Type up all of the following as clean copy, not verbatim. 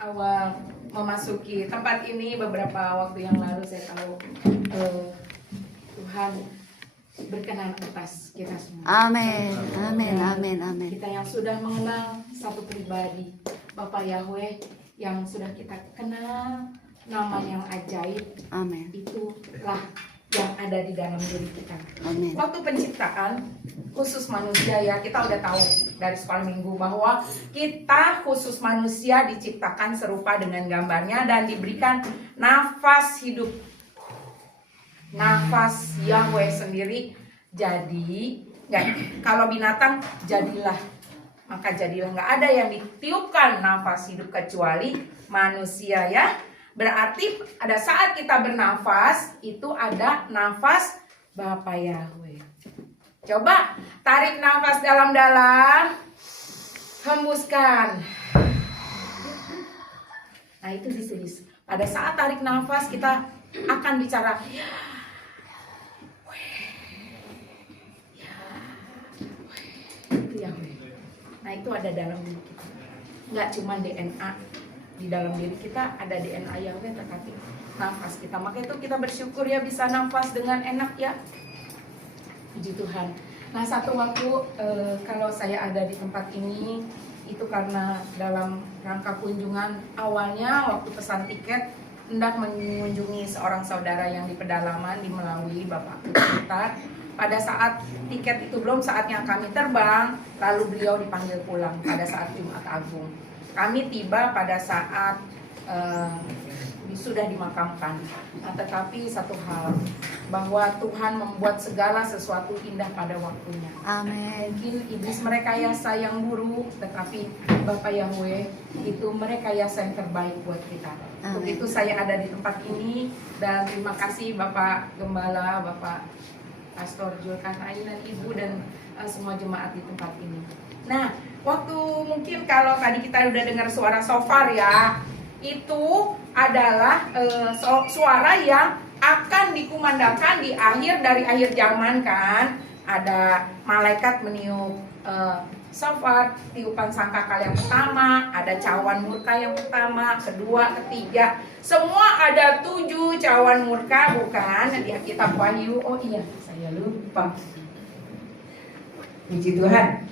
awal memasuki tempat ini beberapa waktu yang lalu saya tahu Tuhan berkenan atas kita semua. Amin, amin, amin, amin. Kita yang sudah mengenal satu pribadi, Bapak Yahweh, yang sudah kita kenal nama yang ajaib. Amin. Itulah yang ada di dalam diri kita. Amin. Waktu penciptaan khusus manusia, ya kita udah tahu dari sekolah minggu bahwa kita khusus manusia diciptakan serupa dengan gambarnya dan diberikan nafas hidup, nafas Yahweh sendiri. Jadi kalau binatang jadilah, maka jadilah. Nggak ada yang ditiupkan nafas hidup kecuali manusia, ya. Berarti ada saat kita bernafas, itu ada nafas Bapa Yahweh. Coba tarik nafas dalam-dalam, hembuskan. Nah itu disebut. Pada saat tarik nafas kita akan bicara itu Yahweh. Nah itu ada dalam diri kita. Nggak cuma DNA. Di dalam diri kita ada DNA Yahweh, tetapi nafas kita. Maka itu kita bersyukur ya bisa nafas dengan enak, ya. Puji Tuhan. Nah satu waktu kalau saya ada di tempat ini, itu karena dalam rangka kunjungan awalnya waktu pesan tiket hendak mengunjungi seorang saudara yang di pedalaman di Melawi, Bapak kita. Pada saat tiket itu belum saatnya kami terbang, lalu beliau dipanggil pulang pada saat Jumat Agung. Kami tiba pada saat sudah dimakamkan. Nah, tetapi satu hal, bahwa Tuhan membuat segala sesuatu indah pada waktunya. Amin. Mungkin iblis merekayasa yang buruk, tetapi Bapak Yahweh itu merekayasa yang terbaik buat kita. Untuk Amin. itu saya ada di tempat ini, dan terima kasih Bapak Gembala, Bapak Pastor Julkarnain dan Ibu dan semua jemaat di tempat ini. Nah, waktu mungkin kalau tadi kita udah dengar suara shofar, ya, itu adalah suara yang akan dikumandangkan di akhir zaman, kan. Ada malaikat meniup shofar, tiupan sangkakala yang pertama, ada cawan murka yang pertama, kedua, ketiga, semua ada 7 cawan murka, bukan di kitab Wahyu. Oh iya, saya lupa. Puji Tuhan.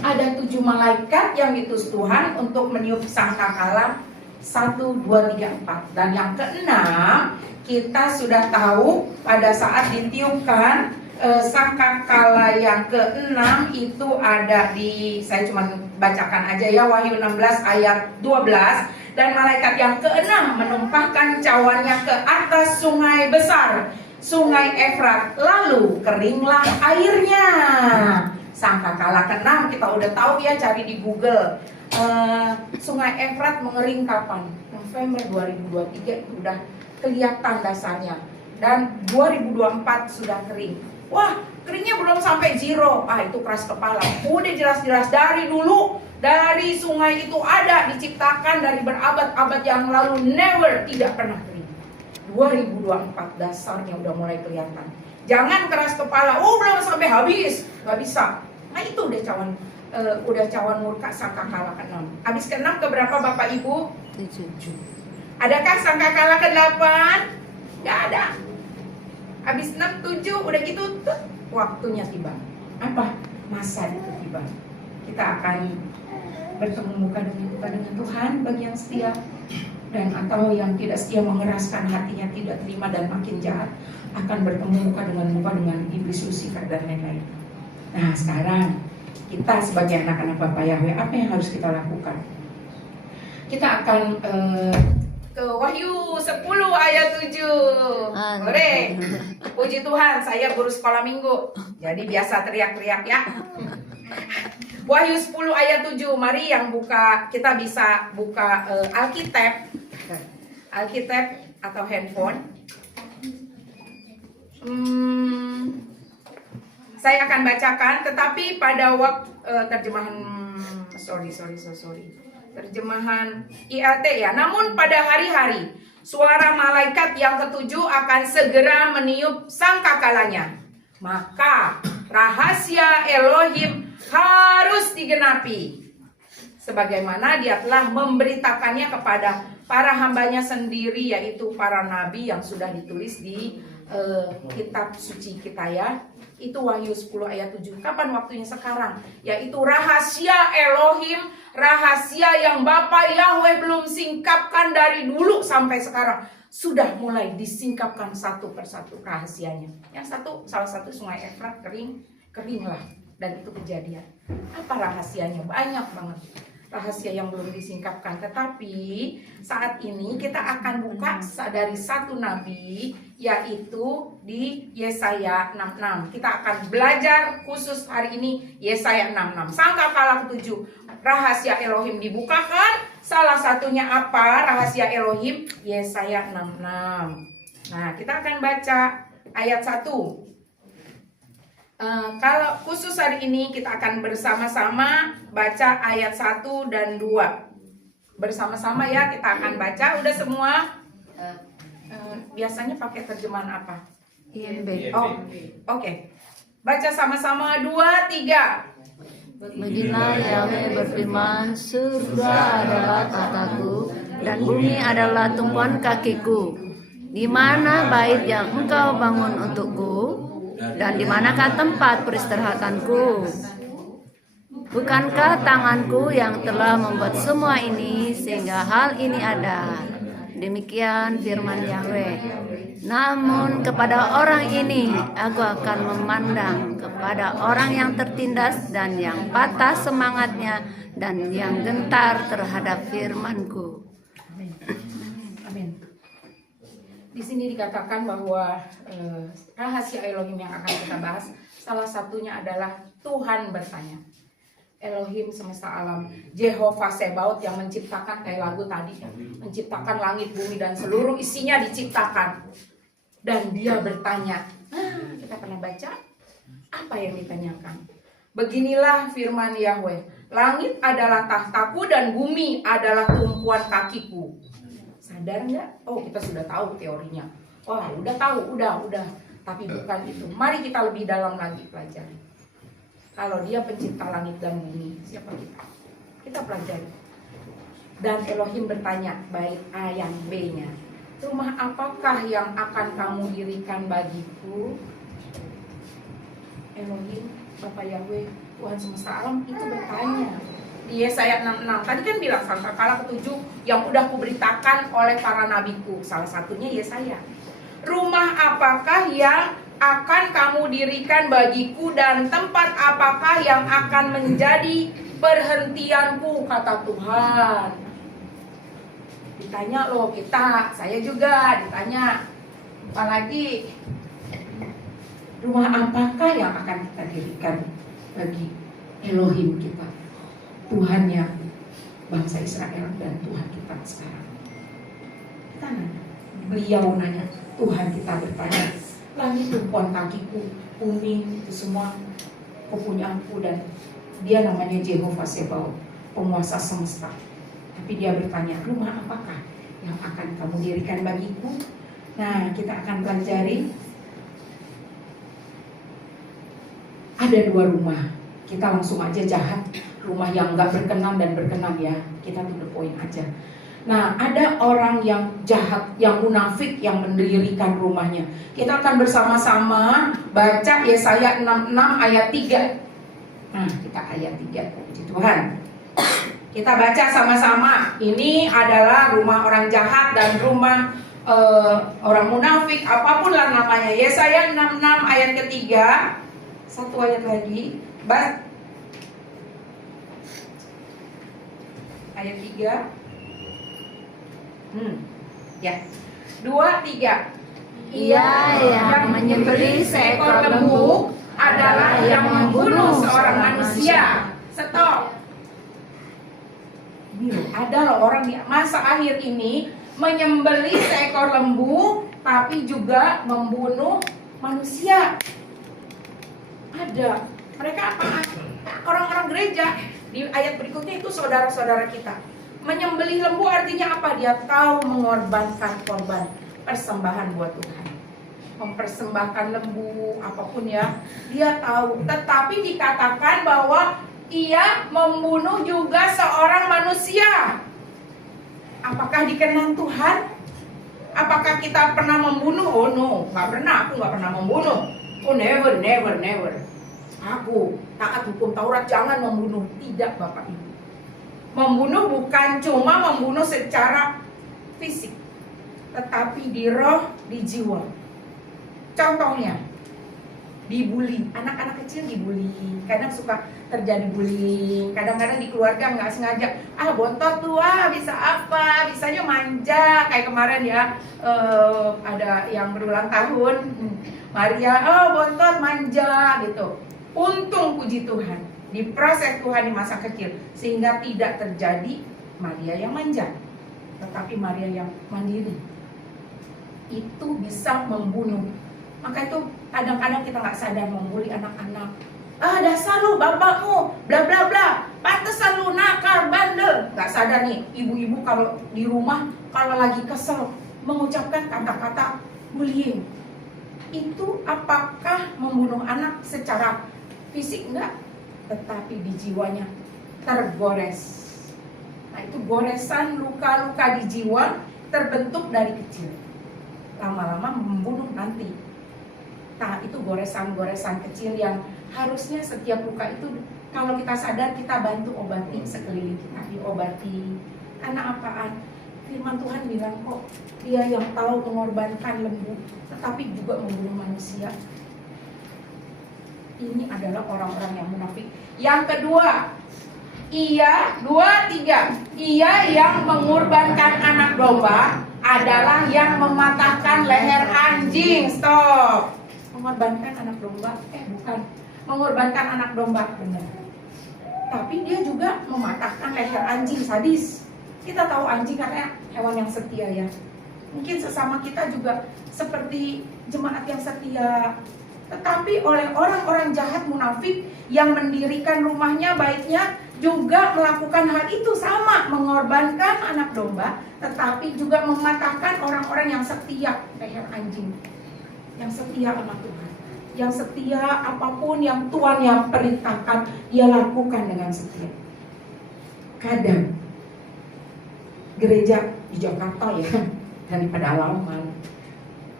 Ada 7 malaikat yang diutus Tuhan untuk meniup sangkakala 1, 2, 3, 4. Dan yang keenam, kita sudah tahu pada saat ditiupkan sangkakala yang keenam itu ada di, saya cuma bacakan aja ya, Wahyu 16 ayat 12. Dan malaikat yang keenam menumpahkan cawannya ke atas sungai besar, sungai Efrat, lalu keringlah airnya. Sangkakala ke-6 kita udah tahu ya, cari di Google. Sungai Efrat mengering kapan? November 2023 itu udah kelihatan dasarnya. Dan 2024 sudah kering. Wah, keringnya belum sampai zero. Itu keras kepala. Udah jelas-jelas dari dulu, dari sungai itu ada, diciptakan dari berabad-abad yang lalu, never, tidak pernah kering. 2024 dasarnya udah mulai kelihatan. Jangan keras kepala, belum sampai habis, nggak bisa. Nah itu udah cawan murka sangkakala ke-6. Habis ke-6 ke berapa Bapak Ibu? 7. Adakah sangkakala ke-8? Nggak ada. Habis 6, 7, udah gitu tuh waktunya tiba. Apa? Masa itu tiba. Kita akan bertemu muka dengan Tuhan bagi yang setia, dan atau yang tidak setia mengeraskan hatinya, tidak terima dan makin jahat, akan bertemu muka dengan iblis Lucifer dan lain-lain. Nah sekarang kita sebagai anak-anak Bapak Yahweh, apa yang harus kita lakukan? Kita akan ke Wahyu 10 ayat 7. Boleh? Puji Tuhan, saya guru sekolah minggu, jadi biasa teriak-teriak, ya. Wahyu 10 ayat 7. Mari yang buka, kita bisa buka Alkitab atau handphone. Saya akan bacakan, tetapi pada waktu terjemahan terjemahan ILT, ya. Namun pada hari-hari suara malaikat yang ketujuh akan segera meniup sangkakalanya, maka rahasia Elohim harus digenapi. sebagaimana dia telah memberitakannya kepada para hambanya sendiri, yaitu para nabi yang sudah ditulis di kitab suci kita ya. Itu Wahyu 10 ayat 7. Kapan waktunya? Sekarang. Yaitu rahasia Elohim, rahasia yang Bapa Yahweh belum singkapkan dari dulu sampai sekarang. Sudah mulai disingkapkan satu persatu rahasianya. Yang satu, salah satu sungai Efrat keringlah. Dan itu kejadian. Apa rahasianya? Banyak banget rahasia yang belum disingkapkan. Tetapi saat ini kita akan buka dari satu nabi, yaitu di Yesaya 66. Kita akan belajar khusus hari ini Yesaya 66. Sangkakala ke-7, rahasia Elohim dibukakan. Salah satunya apa rahasia Elohim? Yesaya 66. Nah, kita akan baca ayat 1. Kalau khusus hari ini kita akan bersama-sama baca ayat 1 dan 2. Bersama-sama ya kita akan baca. Udah semua? Biasanya pakai terjemahan apa? IMB. Oh, oke. Baca sama-sama 2, 3. Beginilah Yahweh berfirman, surga adalah tataku dan bumi adalah tumpuan kakiku. Di mana bait yang engkau bangun untukku? Dan di manakah tempat peristirahatanku? Bukankah tanganku yang telah membuat semua ini sehingga hal ini ada? Demikian firman Yahweh. Namun kepada orang ini aku akan memandang, kepada orang yang tertindas dan yang patah semangatnya dan yang gentar terhadap firmanku. Amin. Amin. Di sini dikatakan bahwa rahasia Elohim yang akan kita bahas, salah satunya adalah Tuhan bertanya. Elohim semesta alam, Jehovah Sebaot yang menciptakan, kayak lagu tadi, menciptakan langit, bumi dan seluruh isinya diciptakan. Dan dia bertanya. Kita pernah baca apa yang ditanyakan? Beginilah firman Yahweh, langit adalah tahtaku dan bumi adalah tumpuan kakiku. Sadar nggak? Oh, kita sudah tahu teorinya. Wah, udah tahu, udah. Tapi bukan itu. Mari kita lebih dalam lagi pelajari. Kalau dia pencipta langit dan bumi, siapa kita? Kita pelajari. Dan Elohim bertanya, bait A yang B-nya. Rumah apakah yang akan kamu dirikan bagiku? Elohim, Bapa Yahweh, Tuhan semesta alam itu bertanya. Di Yesaya 66, tadi kan bilang sangkakala ke-7 yang udah kuberitakan oleh para nabiku. Salah satunya Yesaya. Rumah apakah yang akan kamu dirikan bagiku dan tempat apakah yang akan menjadi perhentianku, kata Tuhan. Ditanya loh kita, saya juga ditanya. Apalagi rumah apakah yang akan kita dirikan bagi Elohim kita, Tuhannya bangsa Israel dan Tuhan kita sekarang. Kita nanya, beliau nanya, Tuhan kita bertanya, langit tumpuan kakiku, bumi itu semua kepunyaanku, dan dia namanya Jehovah Sebaot, penguasa semesta. Tapi dia bertanya, rumah apakah yang akan kamu dirikan bagiku? Nah, kita akan pelajari. Ada 2 rumah. Kita langsung aja jahat. Rumah yang gak berkenan dan berkenan ya. Kita to the point aja. Nah, ada orang yang jahat, yang munafik, yang mendirikan rumahnya. Kita akan bersama-sama baca Yesaya 66 ayat 3. Nah, kita ayat 3. Puji Tuhan. Kita baca sama-sama. Ini adalah rumah orang jahat dan rumah orang munafik, apapun lah namanya. Yesaya 66 ayat ketiga. Satu ayat lagi. Ayat 3. Ya. 2, 3. Ia yang menyembelih seekor lembu adalah yang membunuh seorang manusia. Stop. Ada loh orang di masa akhir ini menyembelih seekor lembu tapi juga membunuh manusia. Ada. Mereka apa? Orang-orang gereja. Di ayat berikutnya itu saudara-saudara kita. Menyembelih lembu artinya apa? Dia tahu mengorbankan korban persembahan buat Tuhan. Mempersembahkan lembu apapun ya. Dia tahu. Tetapi dikatakan bahwa ia membunuh juga seorang manusia. Apakah dikenan Tuhan? Apakah kita pernah membunuh? Oh no, nggak pernah. Aku nggak pernah membunuh. Oh never, never, never. Aku taat hukum Taurat, jangan membunuh. Tidak, Bapak Ibu. Membunuh bukan cuma membunuh secara fisik, tetapi di roh, di jiwa. Contohnya, dibully. Anak-anak kecil dibully. Kadang suka terjadi bullying. Kadang-kadang di keluarga nggak sengaja. Bontot tuh, bisa apa? Bisanya manja. Kayak kemarin ya, ada yang berulang tahun. Maria, bontot manja gitu. Untung puji Tuhan, diproses Tuhan di masa kecil, sehingga tidak terjadi Maria yang manja, tetapi Maria yang mandiri. Itu bisa membunuh. Maka itu kadang-kadang kita nggak sadar membuli anak-anak. Dasar lu, bapakmu, bla bla bla, pantesan lu nakal, bandel. Nggak sadar nih, ibu-ibu kalau di rumah kalau lagi kesel mengucapkan kata-kata bullying. Itu apakah membunuh anak secara fisik? Enggak, tetapi di jiwanya tergores. Nah, itu goresan, luka-luka di jiwa terbentuk dari kecil, lama-lama membunuh nanti. Nah, itu goresan-goresan kecil yang harusnya setiap luka itu kalau kita sadar, kita bantu obati sekeliling kita, diobati. Karena apaan? Firman Tuhan bilang kok, Dia yang tahu mengorbankan lembu, tetapi juga membunuh manusia. Ini adalah orang-orang yang munafik. Yang kedua, ia, 2, 3. Ia yang mengorbankan anak domba adalah yang mematahkan leher anjing. Stop. Mengorbankan anak domba, bukan. Mengorbankan anak domba, benar. Tapi dia juga mematahkan leher anjing, sadis. Kita tahu anjing karena hewan yang setia ya. Mungkin sesama kita juga seperti jemaat yang setia. Tetapi oleh orang-orang jahat munafik yang mendirikan rumahnya baiknya juga melakukan hal itu sama, mengorbankan anak domba, tetapi juga mematahkan orang-orang yang setia, leher anjing, yang setia sama Tuhan, yang setia apapun yang Tuhan yang perintahkan dia lakukan dengan setia. Kadang gereja di Jakarta ya, dan di pedalaman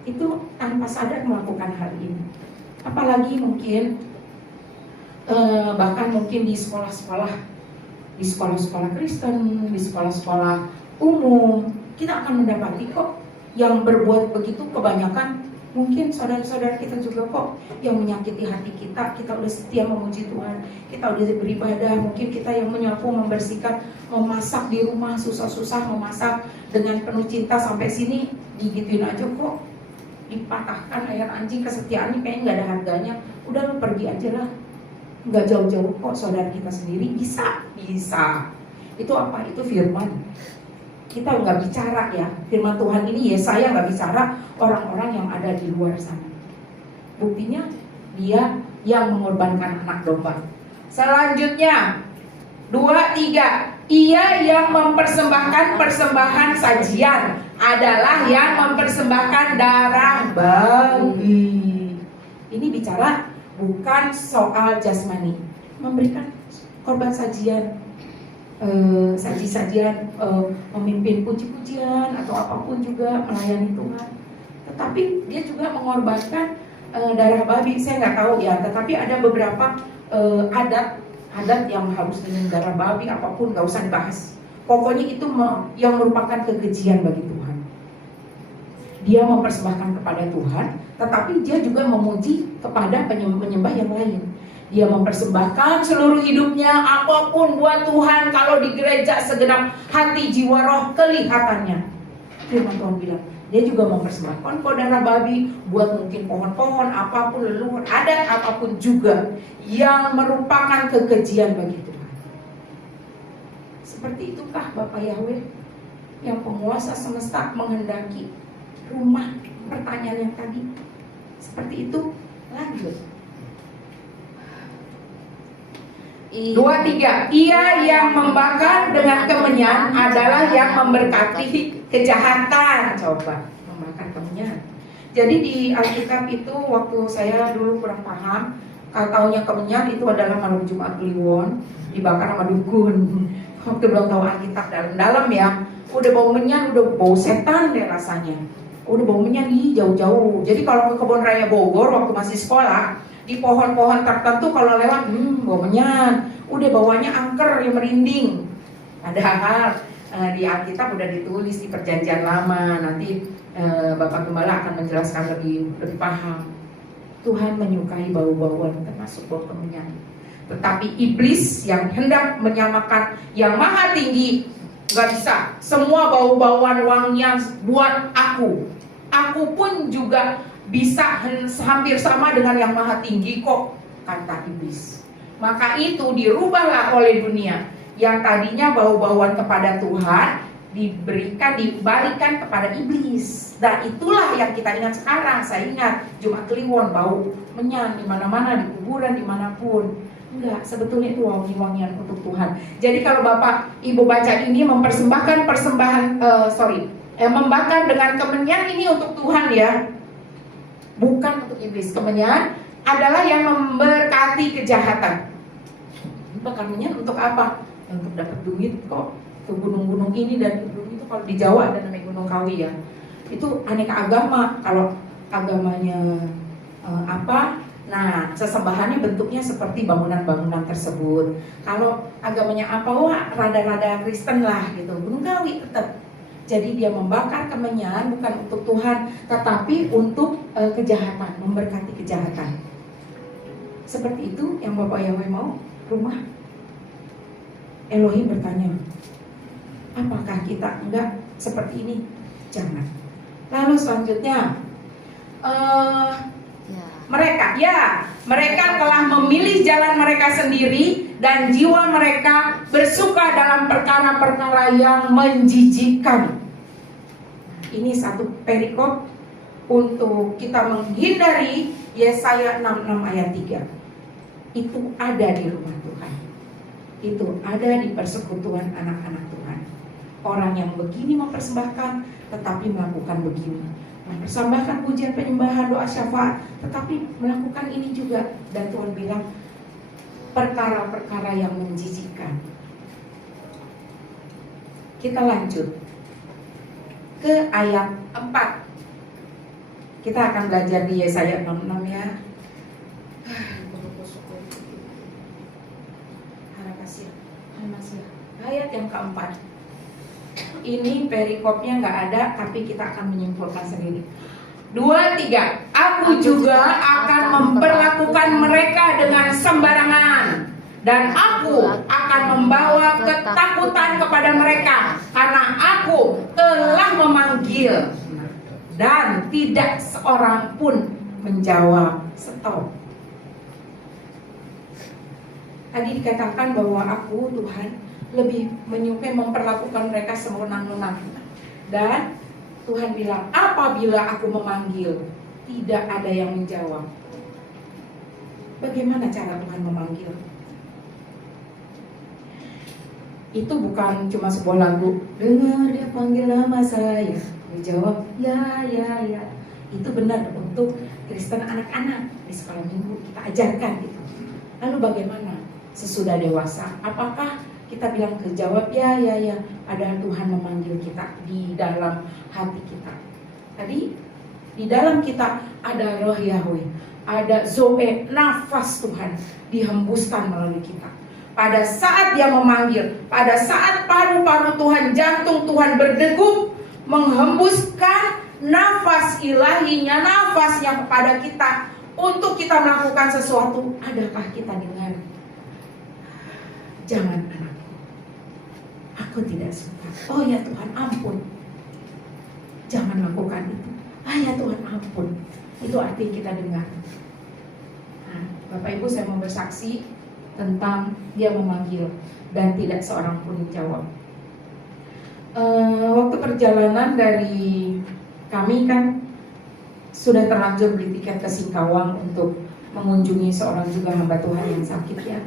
itu tanpa sadar melakukan hal ini. Apalagi mungkin bahkan mungkin di sekolah-sekolah Kristen, di sekolah-sekolah umum, kita akan mendapati kok yang berbuat begitu kebanyakan mungkin saudara-saudara kita juga kok, yang menyakiti hati kita. Kita udah setia memuji Tuhan, kita udah beribadah, mungkin kita yang menyapu, membersihkan, memasak di rumah, susah-susah memasak dengan penuh cinta, sampai sini digituin aja kok, dipatahkan leher anjing. Kesetiaannya kayaknya nggak ada harganya. Udah lu pergi aja lah, nggak jauh-jauh kok. Saudara kita sendiri bisa. Itu apa? Itu firman. Kita nggak bicara ya, firman Tuhan ini Yesaya nggak bicara orang-orang yang ada di luar sana. Buktinya dia yang mengorbankan anak domba. Selanjutnya 2, 3. Ia yang mempersembahkan persembahan sajian adalah yang mempersembahkan darah babi. Ini bicara bukan soal jasmani, memberikan korban sajian, saji-sajian, memimpin puji-pujian atau apapun juga, melayani Tuhan. Tetapi dia juga mengorbankan darah babi. Saya nggak tahu ya, tetapi ada beberapa adat yang harus dengan darah babi, apapun nggak usah dibahas. Pokoknya itu yang merupakan kekejian bagi Tuhan. Dia mempersembahkan kepada Tuhan, tetapi dia juga memuji kepada penyembah yang lain. Dia mempersembahkan seluruh hidupnya, apapun buat Tuhan. Kalau di gereja segenap hati, jiwa, roh, kelihatannya. Firman Tuhan bilang, dia juga mempersembahkan darah babi buat mungkin pohon-pohon, apapun, leluhur, adat apapun juga yang merupakan kekejian bagi Tuhan. Seperti itukah Bapak Yahweh yang penguasa semesta menghendaki rumah? Pertanyaan yang tadi seperti itu. Lanjut 2, 3. Ia yang membakar dengan kemenyan adalah yang memberkati kejahatan. Coba, membakar kemenyan. Jadi di Alkitab itu waktu saya dulu kurang paham, Taunya Kemenyan itu adalah malam Jumat Kliwon dibakar sama dukun. Waktu belum tahu Alkitab dalam-dalam ya, udah bau menyan, udah bau setan deh rasanya. Udah bau menyan nih jauh-jauh. Jadi kalau ke Kebun Raya Bogor waktu masih sekolah, di pohon-pohon tertentu kalau lewat, bau menyan. Udah bawanya angker yang merinding. Padahal di Alkitab udah ditulis di Perjanjian Lama. Nanti Bapak Gembala akan menjelaskan lebih paham. Tuhan menyukai bau-bauan termasuk bau kemenyan. Tetapi iblis yang hendak menyamakan yang maha tinggi, gak bisa. Semua bau-bauan wangian buat aku. Aku pun juga bisa hampir sama dengan yang maha tinggi kok, kata iblis. Maka itu dirubahlah oleh dunia. Yang tadinya bau-bauan kepada Tuhan dibalikan kepada iblis. Dan itulah yang kita ingat sekarang. Saya ingat Jumat Kliwon bau menyan di mana-mana, di kuburan, dimanapun. Enggak, sebetulnya itu wangi-wangian untuk Tuhan. Jadi kalau Bapak Ibu baca ini membakar dengan kemenyan ini untuk Tuhan ya, bukan untuk iblis. Kemenyan adalah yang memberkati kejahatan. Bakar menyan untuk apa? Untuk dapat duit kok. Ke gunung-gunung ini dan gunung itu, kalau di Jawa ada namanya Gunung Kawi ya. Itu aneka agama. Kalau agamanya nah sesembahannya bentuknya seperti bangunan-bangunan tersebut. Kalau agamanya apa, wah rada-rada Kristen lah gitu. Gunung Kawi tetap. Jadi dia membakar kemenyan bukan untuk Tuhan, tetapi untuk kejahatan, memberkati kejahatan. Seperti itu yang Bapak Yahweh mau rumah. Elohim bertanya, apakah kita enggak seperti ini? Jangan. Lalu selanjutnya mereka telah memilih jalan mereka sendiri dan jiwa mereka bersuka dalam perkara-perkara yang menjijikkan. Ini satu perikop untuk kita menghindari Yesaya 66 ayat 3. Itu ada di rumah Tuhan. Itu ada di persekutuan anak-anak Tuhan. Orang yang begini mempersembahkan tetapi melakukan begini, mempersembahkan pujian penyembahan, doa syafaat, tetapi melakukan ini juga. Dan Tuhan bilang perkara-perkara yang menjijikkan. Kita lanjut ke ayat 4. Kita akan belajar di Yesaya 66 ya. Ayat yang keempat. Ini perikopnya nggak ada, tapi kita akan menyimpulkan sendiri. 2, 3. Aku juga akan memperlakukan mereka dengan sembarangan, dan aku akan membawa ketakutan kepada mereka, karena aku telah memanggil dan tidak seorang pun menjawab. Stop. Tadi dikatakan bahwa aku, Tuhan, lebih menyukai memperlakukan mereka sewenang-wenang. Dan Tuhan bilang, apabila aku memanggil, tidak ada yang menjawab. Bagaimana cara Tuhan memanggil? Itu bukan cuma sebuah lagu, dengar dia panggil nama saya, dijawab, ya. Itu benar untuk Kristen anak-anak di sekolah minggu kita ajarkan gitu. Lalu bagaimana sesudah dewasa? Apakah kita bilang kejawab ya, padahal Tuhan memanggil kita di dalam hati kita. Tadi di dalam kita ada roh Yahweh, ada Zoe, nafas Tuhan dihembuskan melalui kita. Pada saat dia memanggil, pada saat paru-paru Tuhan, jantung Tuhan berdegup, menghembuskan nafas ilahinya, nafasnya kepada kita untuk kita melakukan sesuatu. Adakah kita dengar? Jangan anakku, aku tidak suka. Oh ya Tuhan, ampun. Jangan lakukan itu. Ya Tuhan, ampun. Itu arti kita dengar. Nah, Bapak Ibu, saya mau bersaksi tentang dia memanggil dan tidak seorang pun menjawab. Waktu perjalanan dari kami kan sudah terlanjur beli tiket ke Singkawang untuk mengunjungi seorang juga hamba Tuhan yang sakit ya.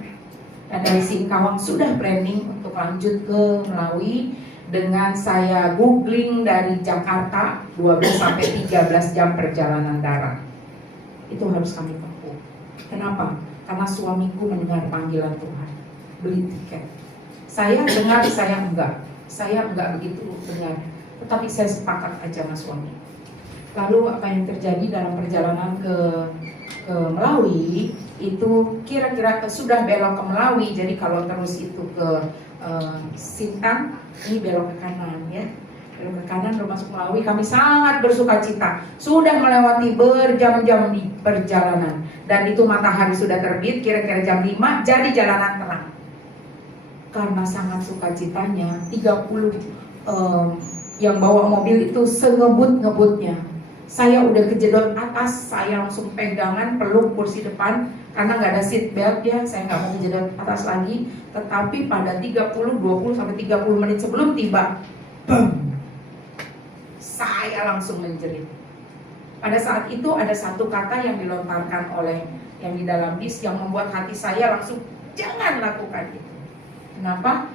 Dan dari Singkawang sudah planning untuk lanjut ke Melawi dengan saya googling dari Jakarta 12 sampai 13 jam perjalanan darat. Itu harus kami tempuh. Kenapa? karena suamiku mendengar panggilan Tuhan, beli tiket. Saya dengar, saya enggak begitu dengar, tetapi saya sepakat aja sama suami. Lalu apa yang terjadi dalam perjalanan ke Melawi itu kira-kira sudah belok ke Melawi, jadi kalau terus itu ke Sintang, ini belok ke kanan ya, belok ke kanan baru masuk Melawi. Kami sangat bersuka cita, sudah melewati berjam-jam di perjalanan, dan itu matahari sudah terbit, kira-kira jam 5, jadi jalanan terang. Karena sangat sukacitanya, 30 yang bawa mobil itu sengebut-ngebutnya. Saya udah kejedot atas, saya langsung pegangan peluk kursi depan karena nggak ada seat belt ya, saya nggak mau kejedot atas lagi. Tetapi pada 20 sampai 30 menit sebelum tiba, bam, saya langsung menjerit. Pada saat itu ada satu kata yang dilontarkan oleh yang di dalam bis yang membuat hati saya langsung, jangan lakukan itu. Kenapa?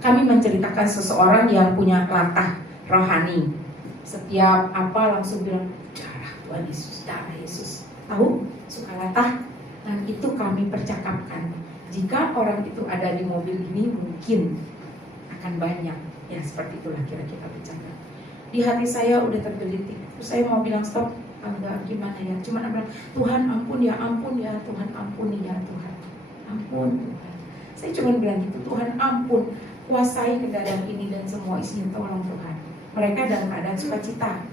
Kami menceritakan seseorang yang punya latah rohani. Setiap apa langsung bilang darah Tuhan Yesus, darah Yesus. Tahu? Suka latah. Dan itu kami percakapkan. Jika orang itu ada di mobil ini mungkin akan banyak. Ya seperti itulah kira-kira bercakap. Di hati saya udah tergelitik. Terus saya mau bilang stop. Enggak, gimana ya? Cuma bilang Tuhan ampun ya Tuhan ampuni ya Tuhan. Ampun Tuhan. Saya cuma bilang gitu, Tuhan ampun, kuasai kendaraan ini dan semua isinya, tolong Tuhan. Mereka dalam keadaan sukacita,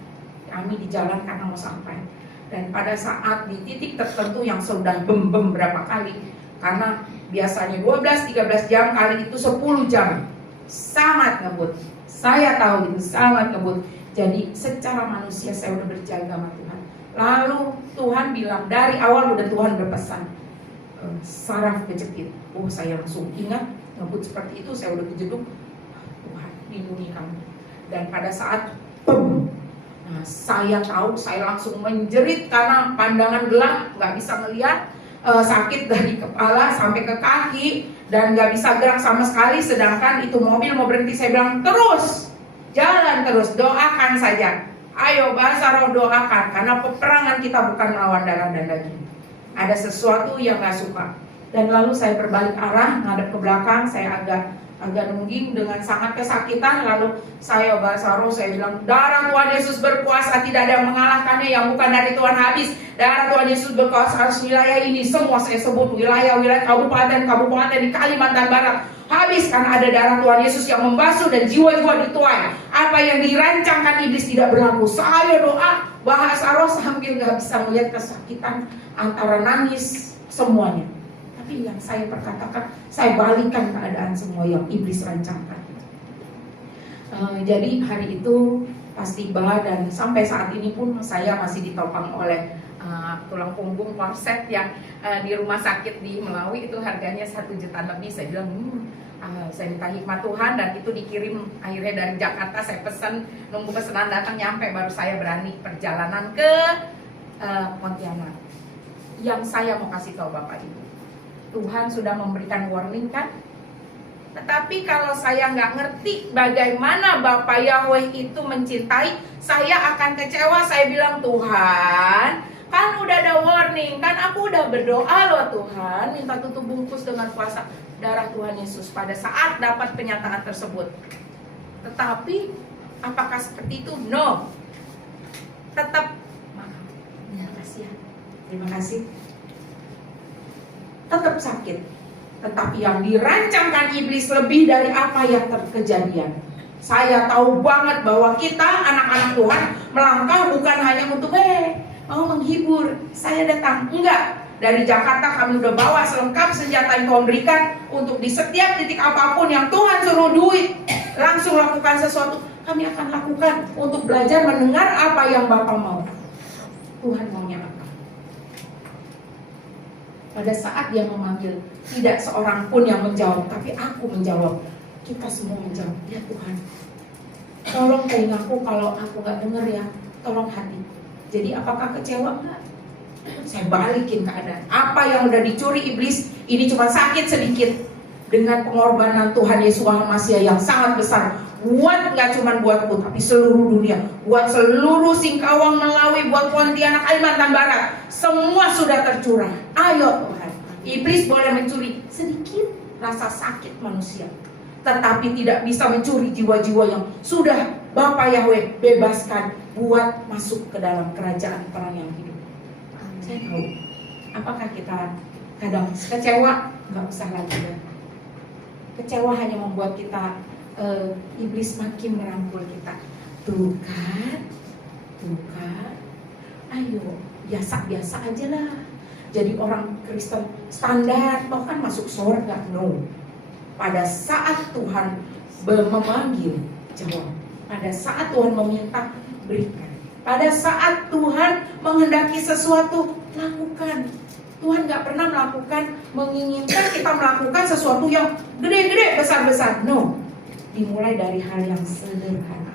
kami di jalan karena mau sampai. Dan pada saat di titik tertentu yang sudah bem-bem berapa kali, karena biasanya 12-13 jam, kali itu 10 jam, sangat ngebut. Saya tahu itu sangat ngebut. Jadi secara manusia saya udah berjaga sama Tuhan. Lalu Tuhan bilang, dari awal udah Tuhan berpesan, saraf kejepit. Oh saya langsung ingat ngebut seperti itu, saya udah kejeduk, Tuhan lindungi kamu. Dan pada saat boom, nah, saya tahu saya langsung menjerit karena pandangan gelap, nggak bisa ngelihat, sakit dari kepala sampai ke kaki dan nggak bisa gerak sama sekali. Sedangkan itu mobil mau berhenti, saya bilang terus jalan terus, doakan saja. Ayo bahasa roh doakan, karena peperangan kita bukan melawan darah dan daging. Ada sesuatu yang gak suka. Dan lalu saya berbalik arah, ngadep ke belakang, saya agak nungging dengan sangat kesakitan. Lalu saya bahasa roh, saya bilang darah Tuhan Yesus berkuasa, tidak ada yang mengalahkannya yang bukan dari Tuhan habis. Darah Tuhan Yesus berkuasa atas wilayah ini. Semua saya sebut wilayah-wilayah kabupaten di Kalimantan Barat habis karena ada darah Tuhan Yesus yang membasuh dan jiwa-jiwa dituai. Apa yang dirancangkan iblis tidak berlaku. Saya doa bahasa roh sambil gak bisa melihat kesakitan, antara nangis semuanya. Tapi yang saya perkatakan, saya balikan keadaan semua yang iblis rancangkan. Jadi hari itu pas tiba dan sampai saat ini pun saya masih ditopang oleh tulang punggung korset yang di rumah sakit di Melawi itu harganya 1 juta lebih. Saya bilang saya minta hikmat Tuhan dan itu dikirim akhirnya dari Jakarta. Saya pesan, nunggu pesanan datang nyampe baru saya berani perjalanan ke Pontianak. Yang saya mau kasih tahu Bapak Ibu, Tuhan sudah memberikan warning kan? Tetapi kalau saya nggak ngerti bagaimana Bapak Yahweh itu mencintai, saya akan kecewa. Saya bilang Tuhan, kan udah ada warning, kan aku udah berdoa loh Tuhan, minta tutup bungkus dengan kuasa darah Tuhan Yesus pada saat dapat penyataan tersebut. Tetapi apakah seperti itu? No. Tetap maaf. Terima kasih ya. Terima kasih. Tetap sakit. Tetapi yang dirancangkan iblis lebih dari apa yang terkejadian. Saya tahu banget bahwa kita anak-anak Tuhan melangkah bukan hanya untuk mau menghibur, saya datang. Enggak. Dari Jakarta kami udah bawa selengkap senjata yang Tuhan berikan untuk di setiap titik apapun yang Tuhan suruh duit, langsung lakukan sesuatu. Kami akan lakukan untuk belajar mendengar apa yang Bapak mau. Tuhan maunya apa? Pada saat dia memanggil, tidak seorang pun yang menjawab, tapi aku menjawab. Kita semua menjawab, ya Tuhan, tolong telingaku kalau aku gak dengar ya, tolong hati. Jadi apakah kecewa? Enggak. Saya balikin keadaan. Apa yang udah dicuri iblis, ini cuma sakit sedikit. dengan pengorbanan Tuhan Yesus Masih yang sangat besar, buat nggak cuma buatku tapi seluruh dunia, buat seluruh Singkawang, Melawi, buat Pontianak, Kalimantan Barat, semua sudah tercurah. Ayo Tuhan, iblis boleh mencuri sedikit rasa sakit manusia, tetapi tidak bisa mencuri jiwa-jiwa yang sudah Bapa Yahweh bebaskan buat masuk ke dalam kerajaan terang yang hidup. Saya tahu, apakah kita kadang kecewa? Nggak usah lagi ya. Kecewa hanya membuat kita iblis makin merangkul kita. Tuh kan, ayo biasa-biasa aja lah. Jadi orang Kristen standar, toh kan masuk surga. No. Pada saat Tuhan memanggil, jawab. Pada saat Tuhan meminta, berikan. Pada saat Tuhan menghendaki sesuatu, lakukan. Tuhan gak pernah menginginkan kita melakukan sesuatu yang gede-gede, besar-besar. No. Dimulai dari hal yang sederhana.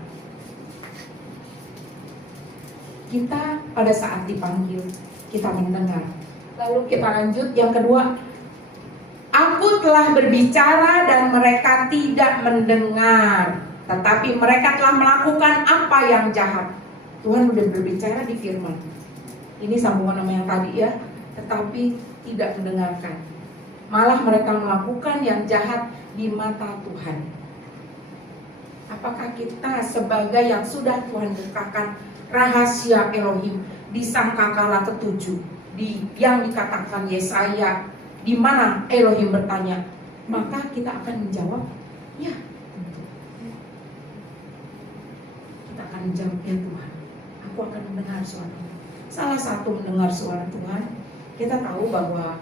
Kita pada saat dipanggil, kita mendengar. Lalu kita lanjut yang kedua. Aku telah berbicara dan mereka tidak mendengar, tetapi mereka telah melakukan apa yang jahat. Tuhan sudah berbicara di firman. Ini sambungan sama yang tadi ya. Tetapi tidak mendengarkan. Malah mereka melakukan yang jahat di mata Tuhan. Apakah kita sebagai yang sudah Tuhan bukakan rahasia Elohim di sangkakala ke-7, yang dikatakan Yesaya, di mana Elohim bertanya, maka kita akan menjawab, ya tentu. Kita akan menjawab, ya Tuhan, aku akan mendengar suara. Salah satu mendengar suara Tuhan, kita tahu bahwa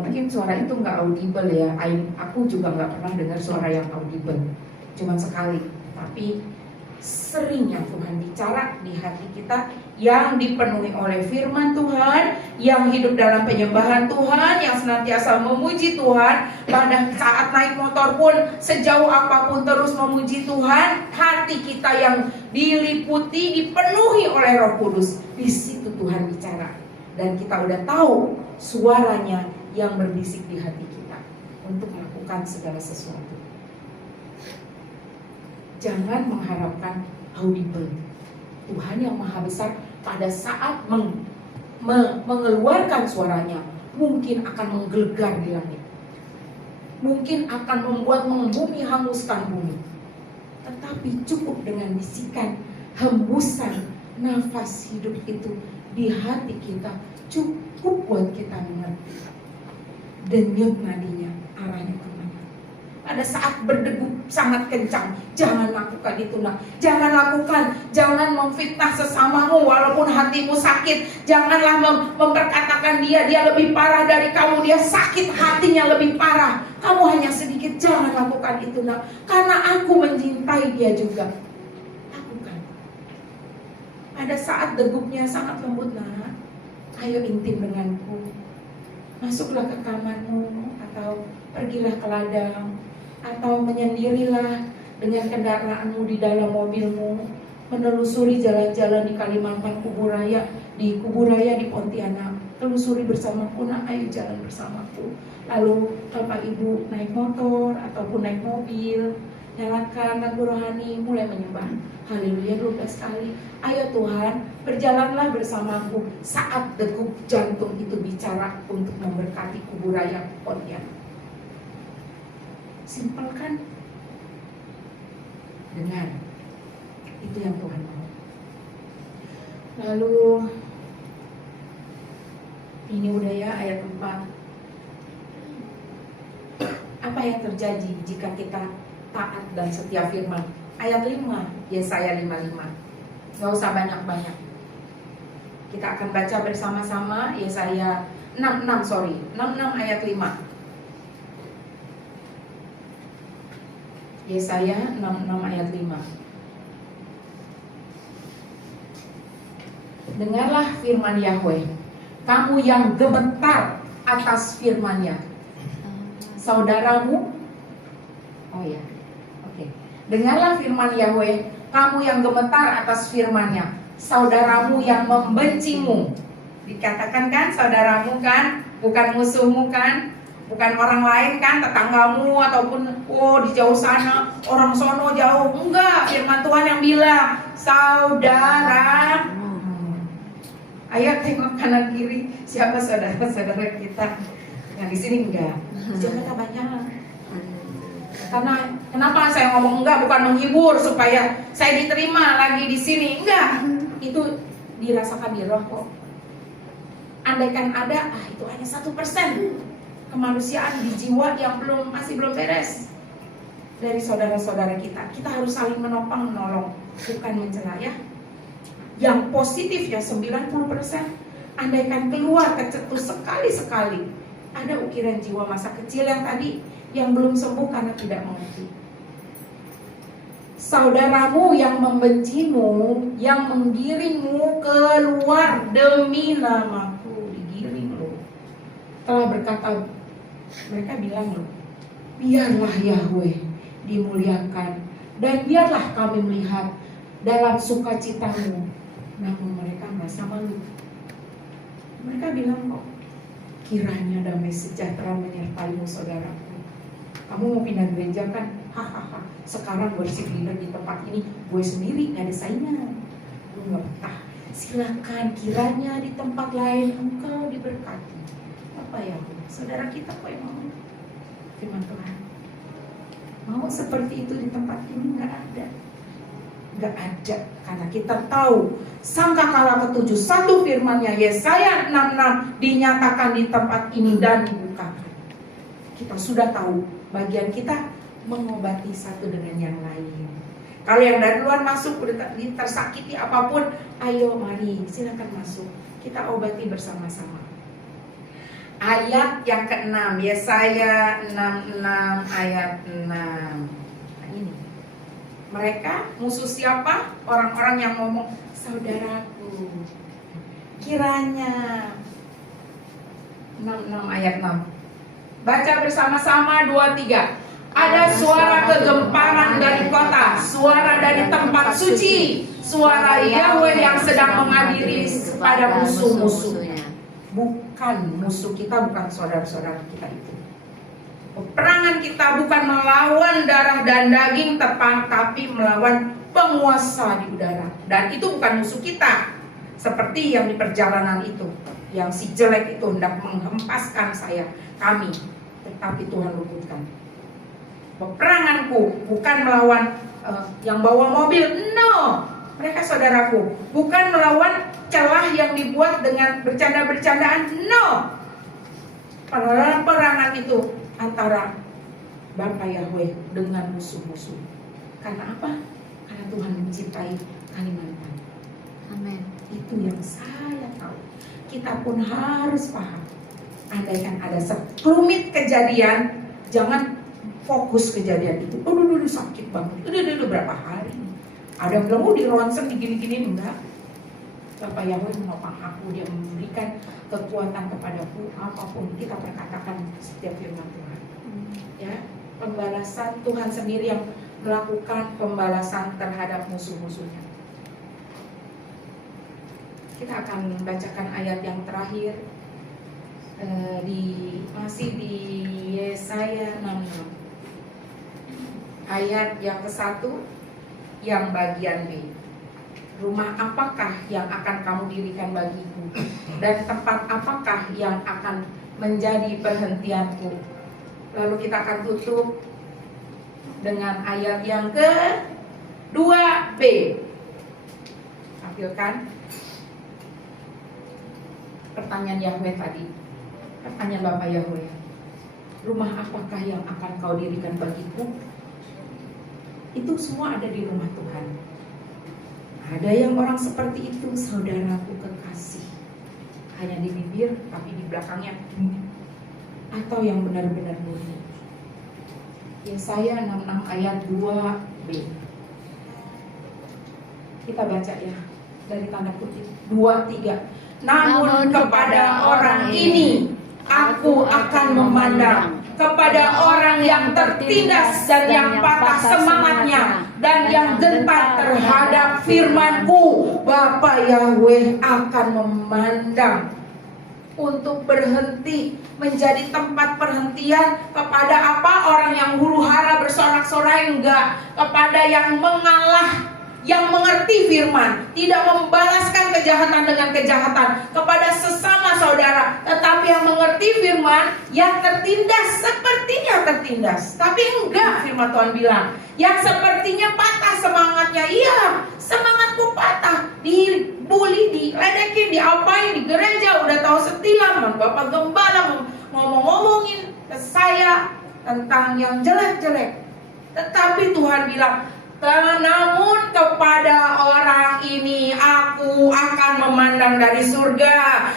mungkin suara itu nggak audible ya. Aku juga nggak pernah dengar suara yang audible, cuma sekali. Tapi seringnya Tuhan bicara di hati kita, yang dipenuhi oleh firman Tuhan, yang hidup dalam penyembahan Tuhan, yang senantiasa memuji Tuhan. Pada saat naik motor pun, sejauh apapun terus memuji Tuhan. Hati kita yang diliputi, dipenuhi oleh Roh Kudus. Di situ Tuhan bicara, dan kita udah tahu suaranya yang berbisik di hati kita untuk melakukan segala sesuatu. Jangan mengharapkan audible. Tuhan yang maha besar pada saat mengeluarkan suaranya mungkin akan menggelegar di langit, mungkin akan membuat bumi hanguskan bumi. Tetapi cukup dengan bisikan, hembusan nafas hidup itu di hati kita, cukup buat kita mengerti. Denyut nadinya arahnya kemana. Pada saat berdegup sangat kencang, jangan lakukan itu nak. Jangan lakukan, jangan memfitnah sesamamu walaupun hatimu sakit. Janganlah memperkatakan dia lebih parah dari kamu, dia sakit hatinya lebih parah. Kamu hanya sedikit, jangan lakukan itu nak. Karena aku mencintai dia juga. Lakukan. Pada saat degupnya sangat lembut nak, ayo intim denganku. Masuklah ke kamarmu atau pergilah ke ladang, atau menyendirilah dengan kendaraanmu di dalam mobilmu, menelusuri jalan-jalan di Kalimantan Kuburaya, di Kuburaya di Pontianak. Telusuri bersamaku nak, ayo jalan bersamaku. Lalu Bapak Ibu naik motor ataupun naik mobil, nyalakan lagu rohani, mulai menyembah haleluya 12 kali. Ayo Tuhan, berjalanlah bersamaku saat degup jantung itu bicara untuk memberkati Kuburaya Pontianak. Simpel kan? Dengar. Itu yang Tuhan mau. Lalu ini udah ya ayat 4. Apa yang terjadi jika kita taat dan setia firman? Ayat 5, Yesaya 55. Gak usah banyak-banyak. Kita akan baca bersama-sama Yesaya 66 ayat 5. Yesaya 66 ayat 5. Dengarlah firman Yahweh, kamu yang gemetar atas firman-Nya. Saudaramu, dengarlah firman Yahweh, kamu yang gemetar atas firman-Nya. Saudaramu yang membencimu. Dikatakan kan saudaramu kan, bukan musuhmu kan. Bukan orang lain kan, tetanggamu ataupun di jauh sana, orang sono jauh. Enggak, firman Tuhan yang bilang, saudara. Ayo tengok kanan kiri, siapa saudara-saudara kita. Yang di sini enggak. Jangan banyak. Karena kenapa saya ngomong enggak, bukan menghibur supaya saya diterima lagi di sini. Enggak. Itu dirasakan di roh kok. Andaikan ada, itu hanya 1% kemanusiaan di jiwa yang masih belum beres dari saudara-saudara kita. Kita harus saling menopang, menolong, bukan mencela ya. Yang positif ya 90%. Andaikan keluar kecetus sekali-sekali, ada ukiran jiwa masa kecil yang tadi yang belum sembuh karena tidak mengerti. Saudaramu yang membencimu, yang menggiringmu keluar demi namaku, digiring loh. Telah berkata, mereka bilang loh, biarlah Yahweh dimuliakan dan biarlah kami melihat dalam sukacitamu. Namun mereka merasa malu. Mereka bilang kok, kiranya damai sejahtera menyertaimu saudaraku. Kamu mau pindah gereja kan? Hahaha. Sekarang bersih leader di tempat ini, gue sendiri gak ada saingan. Gue gak betah. Silakan, kiranya di tempat lain engkau diberkati. Apa ya? Saudara kita kok yang mau? Firman Tuhan. Mau seperti itu di tempat ini gak ada. Gak ada. Karena kita tahu sangkakala ke-7 satu firman-Nya Yesaya 66 dinyatakan di tempat ini dan dibukakan. Kita sudah tahu bagian kita mengobati satu dengan yang lain. Kalau yang dari luar masuk udah tersakiti apapun, ayo mari silakan masuk. Kita obati bersama-sama. Ayat yang ke-6, Yesaya 66 ayat 6. Nah, ini. Mereka musuh siapa? Orang-orang yang ngomong saudaraku. Kiranya 66 ayat 6. Baca bersama-sama 2-3. Ada suara kegemparan dari kota, suara dari tempat suci, suara Yahweh yang sedang mengadili kepada musuh-musuhnya. Bukan musuh kita, bukan saudara-saudara kita itu. Peperangan kita bukan melawan darah dan daging tapi melawan penguasa di udara. Dan itu bukan musuh kita. Seperti yang di perjalanan itu, yang si jelek itu hendak menghempaskan kami, tetapi Tuhan luputkan. Peperanganku bukan melawan yang bawa mobil, no. Mereka saudaraku, bukan melawan celah yang dibuat dengan bercanda-bercandaan, no. Peperangan itu antara Bapa Yahweh dengan musuh-musuh. Karena apa? Karena Tuhan mencintai Kalimantan. Amin. Itu yang saya tahu. Kita pun harus paham. Andaikan ada sekelumit kejadian, jangan fokus kejadian itu. Dulu sakit banget. Dulu berapa hari. Ada yang bilang, di ronsen digini-gini. Enggak. Bapak Yahweh menopang aku. Dia memberikan kekuatan kepadaku. Apapun kita perkatakan setiap firman Tuhan. Ya, pembalasan Tuhan sendiri yang melakukan pembalasan terhadap musuh-musuhnya. Kita akan bacakan ayat yang terakhir. Masih di Yesaya 66 ayat yang ke-1 yang bagian B. Rumah apakah yang akan kamu dirikan bagiku, dan tempat apakah yang akan menjadi perhentianku. Lalu kita akan tutup dengan ayat yang ke-2B. Tampilkan pertanyaan Yahweh tadi. Pertanyaan Bapak Yahweh, rumah apakah yang akan kau dirikan bagiku? Itu semua ada di rumah Tuhan. Ada yang orang seperti itu, saudaraku kekasih, hanya di bibir tapi di belakangnya, atau yang benar-benar murni. Yesaya 66 ayat 2b. Kita baca ya, dari tanda kutip 2-3. Namun kepada orang ini aku akan memandang, kepada orang yang tertindas dan yang patah semangatnya dan yang gentar terhadap firman-Ku, Bapa Yahweh akan memandang. untuk berhenti, menjadi tempat perhentian kepada apa? Orang yang huru-hara bersorak-sorai, enggak, kepada yang mengalah, yang mengerti firman, tidak membalaskan kejahatan dengan kejahatan kepada sesama saudara, tetapi yang mengerti firman, yang tertindas sepertinya tertindas, tapi enggak, firman Tuhan bilang, yang sepertinya patah semangatnya, iya, semangatku patah, dibully, diledekin, diapain di gereja, udah tahu setia, Bapak Gembala ngomongin ke saya tentang yang jelek-jelek, tetapi Tuhan bilang, namun kepada orang ini aku akan memandang dari surga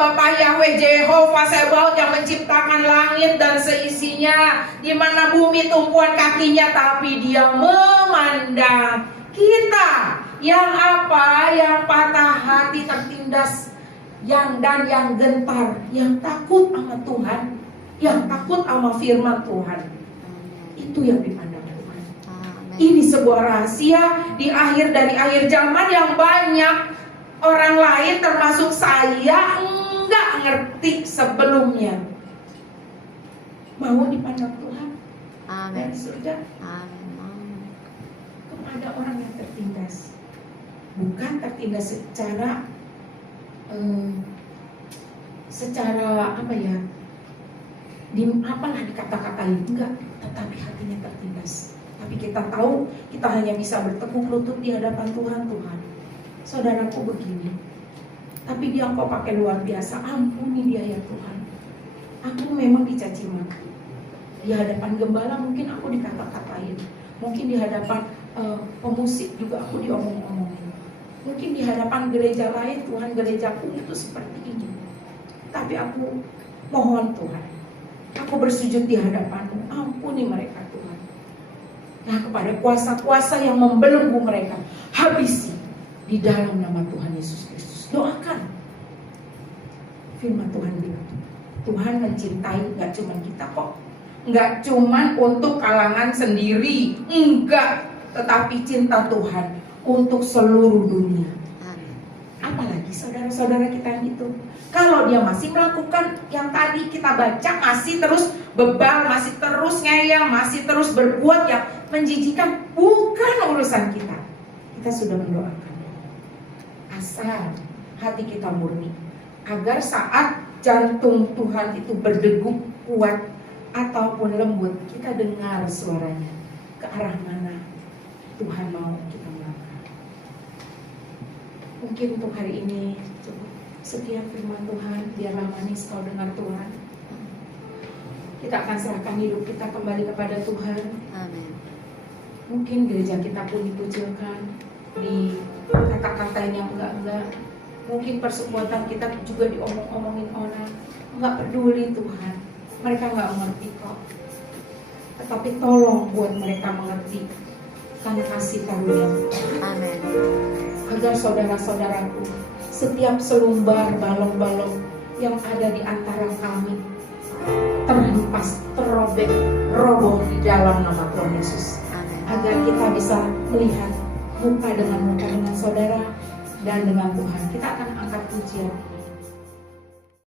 Bapa Yahweh Jehovah Sebaot yang menciptakan langit dan seisinya, di mana bumi tumpuan kakinya, tapi dia memandang kita yang apa? Yang patah hati, tertindas, yang gentar, yang takut sama Tuhan, yang takut sama firman Tuhan. Itu yang dipandang Tuhan. Ini sebuah rahasia di dari akhir zaman yang banyak orang lain termasuk saya enggak ngerti sebelumnya. Mau dipandang Tuhan. Amin. Dan surga. Amin. Kepada orang yang tertindas, bukan tertindas secara apa ya, apalah dikata-katain, enggak, tetapi hatinya tertindas. Tapi kita tahu kita hanya bisa bertekuk lutut di hadapan Tuhan. Tuhan, saudaraku begini, tapi dia kok pakai luar biasa, ampuni dia ya Tuhan. Aku memang dicaci maki di hadapan gembala, mungkin aku dikata-katain, mungkin di hadapan pemusik juga aku diomong-omongin, mungkin di hadapan gereja lain, Tuhan, gerejaku itu seperti ini. Tapi aku mohon Tuhan, aku bersujud di hadapan-Mu, ampuni mereka Tuhan. Nah, kepada kuasa-kuasa yang membelenggu mereka, habisi di dalam nama Tuhan Yesus Kristus. Doakan. Firman Tuhan bilang, Tuhan mencintai gak cuma kita kok, gak cuma untuk kalangan sendiri, enggak, tetapi cinta Tuhan untuk seluruh dunia. Apalagi saudara-saudara kita yang itu, kalau dia masih melakukan yang tadi kita baca, masih terus bebal, masih terus ngeyel, masih terus berbuat yang menjijikan, bukan urusan kita. Kita sudah mendoakan, asal hati kita murni, agar saat jantung Tuhan itu berdegup kuat ataupun lembut, kita dengar suaranya ke arah mana Tuhan mau kita melangkah. Mungkin untuk hari ini cukup setiap firman Tuhan, biarlah manis kau dengar Tuhan. Kita akan serahkan hidup kita kembali kepada Tuhan. Amin. Mungkin gereja kita pun dikucilkan, di kata-katain yang enggak. Mungkin persekutuan kita juga diomong-omongin orang. Enggak peduli Tuhan, mereka enggak mengerti kok. Tetapi tolong buat mereka mengerti karena kasih karunia. Amin. Agar saudara-saudaraku, setiap selumbar balong-balong yang ada di antara kami terhempas, terobek, roboh di dalam nama Tuhan Yesus. Agar kita bisa melihat muka dengan saudara dan dengan Tuhan. Kita akan angkat pujian.